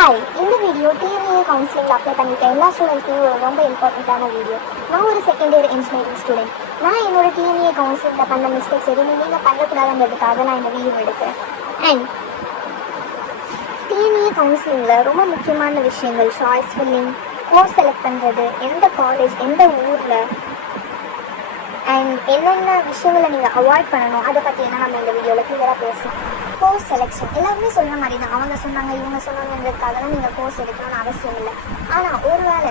Hi, இந்த video DNA கவுன்சிலிங்கில் apply பண்ணியிருக்க எல்லா ஸ்டூடெண்ட்ஸ்க்குமே ஒரு ரொம்ப இம்பார்ட்டண்ட்டான வீடியோ. நான் ஒரு செகண்ட் இயர் இன்ஜினியரிங் ஸ்டூடெண்ட். நான் என்னோட டிஎன்ஏ கவுன்சிலிங்கில் பண்ண மிஸ்டேக்ஸ் எதுவுமே நீங்கள் பண்ணக்கூடாதுன்றதுக்காக நான் இந்த வீடியோ எடுக்கிறேன். அண்ட் டிஎன்ஏ கவுன்சிலிங்கில் ரொம்ப முக்கியமான விஷயங்கள் சாய்ஸ் ஃபில்லிங், கோர்ஸ் செலக்ட் பண்ணுறது, எந்த காலேஜ், எந்த ஊரில், அண்ட் என்னென்ன விஷயங்களை நீங்கள் அவாய்ட் பண்ணணும் அதை பற்றி என்ன நம்ம இந்த வீடியோவில் கிளியராக பேசலாம். கோர்ஸ் செலெக்ஷன் எல்லாருமே சொல்கிற மாதிரி தான். அவங்க சொன்னாங்க இவங்க சொன்னாங்கன்றதுக்காகலாம் நீங்கள் கோர்ஸ் எடுக்கணும்னு அவசியம் இல்லை. ஆனால் ஒரு வேளை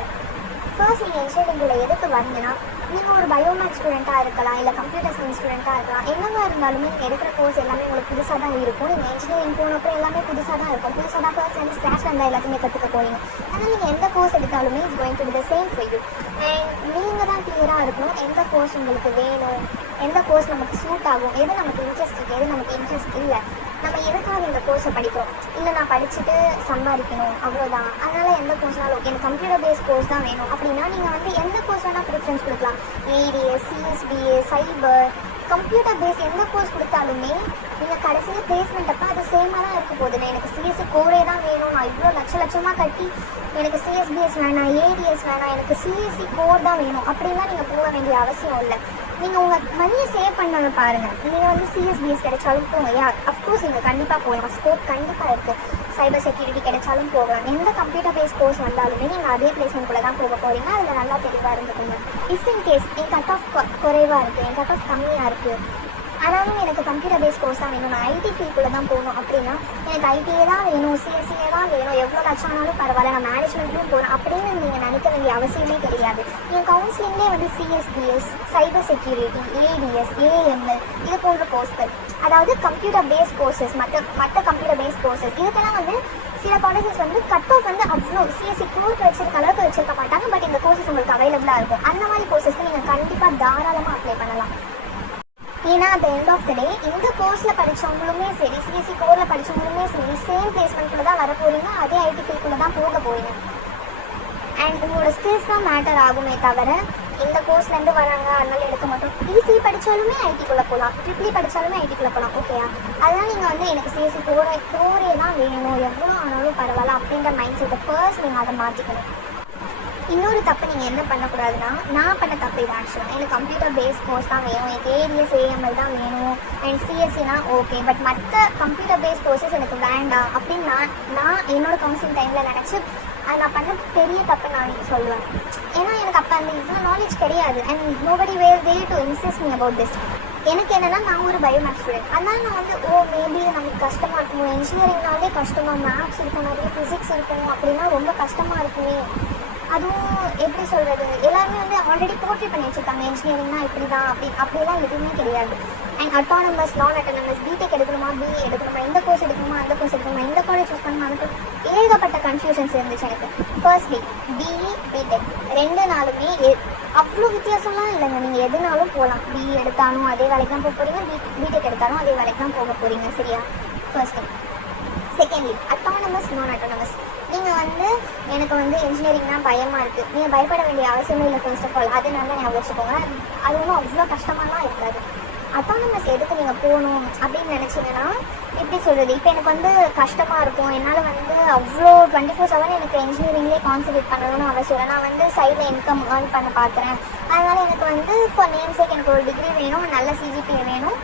ஃபர்ஸ்ட் நீங்கள் இன்ஜினியரிங்கில் எதுக்கு வரீங்கன்னா, நீங்கள் ஒரு பயோமேக்ஸ் ஸ்டூடெண்ட்டாக இருக்கலாம், இல்லை கம்ப்யூட்டர் சயின்ஸ் ஸ்டூடெண்ட்டாக இருக்கலாம். என்னவா இருந்தாலுமே நீங்கள் எடுக்கிற கோர்ஸ் எல்லாமே உங்களுக்கு புதுசாக தான் இருக்கும். நீங்கள் இன்ஜினியரிங் போனப்போ எல்லாமே புதுசாக தான் இருக்கும். புதுசாக தான் ஃபர்ஸ்ட் வந்து ஸ்க்ராட்ச்ல இருந்தால் எல்லாத்தையுமே கற்றுக்க போகிறீங்க. அதனால் நீங்கள் எந்த கோர்ஸ் எடுத்தாலுமே it's going to be the same for you. And நீங்கள் தான் கிளியராக இருக்கணும் எந்த கோர்ஸ் உங்களுக்கு வேணும், எந்த கோர்ஸ் நமக்கு சூட் ஆகும், எது நமக்கு இன்ட்ரெஸ்ட் இருக்குது, எது நமக்கு இன்ட்ரெஸ்ட் இல்லை, நம்ம எதுக்காக இந்த கோர்ஸை படிக்கிறோம், இல்லை நான் படிச்சுட்டு சம்பாதிக்கணும் அவ்வளோதான், அதனால் எந்த கோர்ஸ்னாலும் ஓகே, எனக்கு கம்ப்யூட்டர் பேஸ்ட் கோர்ஸ் தான் வேணும் அப்படின்னா நீங்கள் வந்து எந்த கோர்ஸ் வேணால் ப்ரிஃபரன்ஸ் கொடுக்கலாம். ஏடிஎஸ், சிஎஸ்பிஏ, சைபர், கம்ப்யூட்டர் பேஸ் எந்த கோர்ஸ் கொடுத்தாலுமே நீங்கள் கடைசியில் பிளேஸ்மெண்ட் அப்போ அது சேமாக தான் இருக்க போகுது. எனக்கு சிஎஸ்சி கோரே தான் வேணும், நான் இவ்வளோ லட்சமாக கட்டி எனக்கு சிஎஸ்பிஎஸ் வேணாம், ஏடிஎஸ் வேணாம், எனக்கு சிஎஸ்சி கோர் தான் வேணும் அப்படின்லாம் நீங்கள் போக வேண்டிய அவசியம் இல்லை. நீங்கள் உங்கள் மணியை சேவ் பண்ண பாருங்கள். நீங்கள் வந்து சிஎஸ்பிஎஸ் கிடைச்சாலும் போங்க. அஃப்கோர்ஸ் நீங்கள் கண்டிப்பாக போகலாம், ஸ்கோப் கண்டிப்பாக இருக்குது. சைபர் செக்யூரிட்டி கிடைச்சாலும் போகலாம். எந்த கம்ப்யூட்டர் பேஸ் கோர்ஸ் வந்தாலுமே நீங்கள் அதே பிளேஸ்மெண்ட்குள்ளே தான் போக போகிறீங்க. அதில் நல்லா தெளிவாக இருந்துக்கோங்க. இஃப் இன் கேஸ் என் கட் ஆஃப் குறைவாக இருக்குது, என் கட் ஆஃப் கம்மியாக இருக்குது, ஆனாலும் எனக்கு கம்ப்யூட்டர் பேஸ் கோர்ஸ் தான் வேணும், நான் ஐடி ஃபீல்டுக்குள்ளே தான் போகணும் அப்படின்னா எனக்கு ஐடியே தான் வேணும், சிஎஸ்சியே தான் வேணும், எவ்வளோ லட்சம் ஆனாலும் பரவாயில்ல, நான் மேனேஜ்மெண்ட்டும் போகிறேன் அப்படின்னு நீங்கள் நினைக்க வேண்டிய அவசியமே கிடையாது. என் கவுன்சிலிங்லேயே வந்து CSBS, cyber security, ADS, AML இது போன்ற கோர்ஸ்கள், அதாவது கம்ப்யூட்டர் பேஸ் கோர்சஸ், மற்ற கம்ப்யூட்டர் பேஸ் கோர்சஸ் இதுக்கெல்லாம் வந்து சில காலேஜஸ் வந்து கட் ஆஃப் வந்து அவ்வளோ சிஎஸ்சி கோர்க்கு வச்சிருக்க அளவுக்கு வச்சிருக்க மாட்டாங்க. பட் இந்த கோர்சஸ் உங்களுக்கு அவைலபிளாக இருக்கும். அந்த மாதிரி கோர்சஸ்க்கு நீங்கள் கண்டிப்பாக தாராளமாக அப்ளை பண்ணலாம். ஏன்னா at the end of the day இந்த கோர்ஸில் படித்தவங்களுமே சரி, சிஎஸ்சி கோரில் படித்தவங்களுமே சரி, சேம் பிளேஸ்மெண்ட்குள்ளே தான் வர போகிறீங்க, அதே ஐடி ஃபீல்டுக்குள்ளே தான் போக போகிறீங்க. அண்ட் உங்களோட ஸ்கில்ஸ் தான் மேட்டர் ஆகுமே தவிர இந்த கோர்ஸ்லேருந்து வராங்க அதனால எடுக்க மாட்டோம். பிசி படித்தாலுமே ஐடிக்குள்ளே போகலாம், ட்ரிபிளி படித்தாலுமே ஐடிக்குள்ளே போகலாம், ஓகேயா? அதனால் நீங்கள் வந்து எனக்கு சிஎஸ்சி கோரே தான் வேணும், எவ்வளோ ஆனாலும் பரவாயில்ல அப்படின்ற மைண்ட் செட்டை ஃபர்ஸ்ட் நீங்கள் அதை மாற்றிக்கணும். இன்னொரு தப்பு நீங்கள் என்ன பண்ணக்கூடாதுன்னா, நான் பண்ண தப்பு இது ஆக்சுவலாக. எனக்கு கம்ப்யூட்டர் பேஸ் கோர்ஸ் தான் வேணும், எனக்கு ஏடிஎஸ், ஏஎம்எல் தான் வேணும், அண்ட் சிஎஸ்சினா ஓகே, பட் மற்ற கம்ப்யூட்டர் பேஸ் கோர்சஸ் எனக்கு வேண்டாம் அப்படின்னு நான் என்னோட கவுன்சிலிங் டைமில் நினச்சி அது நான் பண்ண பெரிய தப்பு நான் சொல்லுவேன். ஏன்னா எனக்கு அப்போ அந்த இவ்வளோ நாலேஜ் கிடையாது. And nobody were there to insist me about this. எனக்கு என்னென்னா நான் ஒரு பயோமேக்ஸ் ஸ்டூடெண்ட், அதனால் நான் வந்து மேபி நமக்கு கஷ்டமாக இருக்கும், இன்ஜினியரிங்னாலே கஷ்டமாக, மேக்ஸ் இருக்கும், நிறைய ஃபிசிக்ஸ் இருக்கும் அப்படின்னா ரொம்ப கஷ்டமாக இருக்குமே. அதுவும் எப்படி சொல்கிறது, எல்லாருமே வந்து ஆல்ரெடி போர்ட்ரே பண்ணி வச்சுருக்காங்க இன்ஜினியரிங்னா இப்படி தான் அப்படிலாம் எதுவுமே கிடையாது. அண்ட் அட்டானமஸ், நான் அட்டானமஸ், பிடெக் எடுக்கணுமா, பிஏ எடுக்கணுமா, இந்த கோர்ஸ் எடுக்கணுமா, அந்த கோர்ஸ் எடுக்கணுமா, இந்த காலேஜ் சூஸ் பண்ணணுமா, அந்த ஏகப்பட்ட கன்ஃபியூஷன்ஸ் இருந்துச்சு எனக்கு. ஃபர்ஸ்ட்லி பிஇ, பிடெக் ரெண்டு நாளுமே அவ்வளோ வித்தியாசம்லாம் இல்லைங்க. நீங்கள் எதுனாலும் போகலாம். பிஇ எடுத்தாலும் அதே வேலைக்கு தான் போக போகிறீங்க, பிடெக் எடுத்தாலும் அதே வேலைக்கு தான் போக போகிறீங்க, சரியா? First thing. செகண்ட்லி அட்டானமஸ், நான் அட்டானமஸ். நீங்கள் வந்து எனக்கு வந்து இன்ஜினியரிங்னா பயமாக இருக்குது, நீங்கள் பயப்பட வேண்டிய அவசியமே இல்லை. ஃபர்ஸ்ட் ஆஃப் ஆல் அது நல்லா ஞாபகம் வச்சுக்கோங்க. அது ஒன்றும் அவ்வளோ கஷ்டமாலாம் இருக்காது. அட்டானமஸ் எதுக்கு நீங்கள் போகணும் அப்படின்னு நினச்சிங்கன்னா, எப்படி சொல்கிறது, இப்போ எனக்கு வந்து கஷ்டமாக இருக்கும், என்னால் வந்து அவ்வளோ 24/7 எனக்கு இன்ஜினியரிங்லேயே கான்சன்ட்ரேட் பண்ணணும்னு அவசியம் இல்லை. நான் வந்து சைடில் இன்கம் ஏர்ன் பண்ண பார்க்குறேன், அதனால் எனக்கு வந்து ஃபார் நேம்சேக் எனக்கு ஒரு டிகிரி வேணும், நல்ல சிஜிபிஏ வேணும்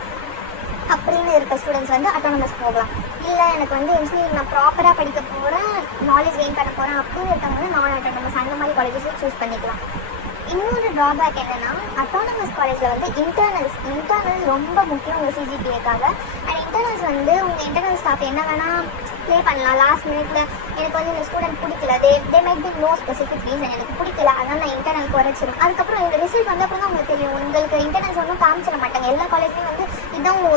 அப்படின்னு இருக்க ஸ்டூடெண்ட்ஸ் வந்து அட்டானமஸ் போகலாம். இல்லை எனக்கு வந்து இன்ஜினியரிங் நான் ப்ராப்பராக படிக்க போகிறேன், நாலேஜ் கெயின் பண்ண போகிறேன் அப்படின்னு இருக்கவங்க நான் அட்டானமஸ் அந்த மாதிரி காலேஜஸில் சூஸ் பண்ணிக்கலாம். இன்னொரு ட்ராபேக் என்னென்னா, அட்டானமஸ் காலேஜில் வந்து இன்டர்னல்ஸ் ரொம்ப முக்கியம் உங்கள் சிஜிபிஏக்காக. அண்ட் இன்டர்னல்ஸ் வந்து உங்கள் இன்டர்னல் ஸ்டாஃப் என்ன வேணால் ப்ளே பண்ணலாம். லாஸ்ட் மினிட்ல எனக்கு வந்து இந்த ஸ்டூடெண்ட் பிடிக்கல, they might be no specific reason, எனக்கு பிடிக்கல, அதனால் நான் இன்டர்னல் குறைச்சிடும். அதுக்கப்புறம் இந்த ரிசல்ட் வந்த அப்புறம் தான் உங்களுக்கு தெரியும். உங்களுக்கு இன்டர்னல்ஸ் ஒன்றும் காமிச்சிட மாட்டாங்க. எல்லா காலேஜ்லேயும் வந்து இதுதான் உங்கள்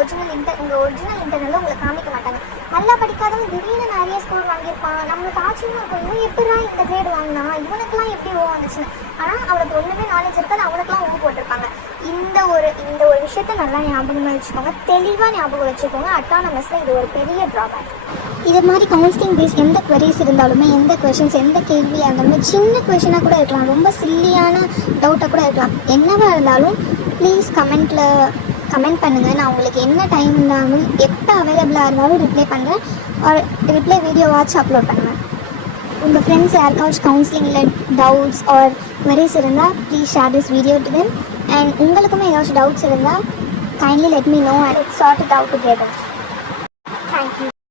ஒரிஜினல் இன்டர்னல் உங்களுக்கு காமிக்க மாட்டாங்க. நல்லா படிக்காதவங்க திடீர்னு நிறைய ஸ்கோர் வாங்கியிருப்பான், நம்மளுக்கு ஆச்சரியமாக இருக்கும், இவன் எப்படா இந்த கிரேட் வாங்கினா, இவனுக்குலாம் எப்படி ஓ வந்துச்சுன்னு. ஆனால் அவனுக்கு ஒன்றுமே நாலேஜ் இருக்காது, அவனுக்குலாம் ஓ போட்டிருப்பாங்க. இந்த ஒரு விஷயத்த நல்லா ஞாபகமாக வச்சுக்கோங்க, தெளிவாக ஞாபகம் வச்சுக்கோங்க. அட்டானமஸில் இது ஒரு பெரிய ட்ராபேக். இது மாதிரி கவுன்சிலிங் பேஸ் எந்த குவரிஸ் இருந்தாலுமே, எந்த கொஷின்ஸ், எந்த கேள்வியாக இருந்தாலுமே, சின்ன கொஷினாக கூட இருக்கலாம், ரொம்ப சில்லியான டவுட்டாக கூட இருக்கலாம், என்னவாக இருந்தாலும் ப்ளீஸ் கமெண்ட் பண்ணுங்கள். நான் உங்களுக்கு என்ன டைம் இருந்தாலும் எப்போ அவைலபிளாக இருந்தாலும் ரிப்ளை பண்ணுறேன், ரிப்ளை வீடியோ வாட்ச் அப்லோட் பண்ணுவேன். உங்கள் ஃப்ரெண்ட்ஸ் யாருக்காச்சும் கவுன்சிலிங்கில் டவுட்ஸ் ஆர் queries இருந்தால் please share this video to them. And உங்களுக்குமே ஏதாச்சும் டவுட்ஸ் இருந்தால் kindly let me know and let's sort it out together.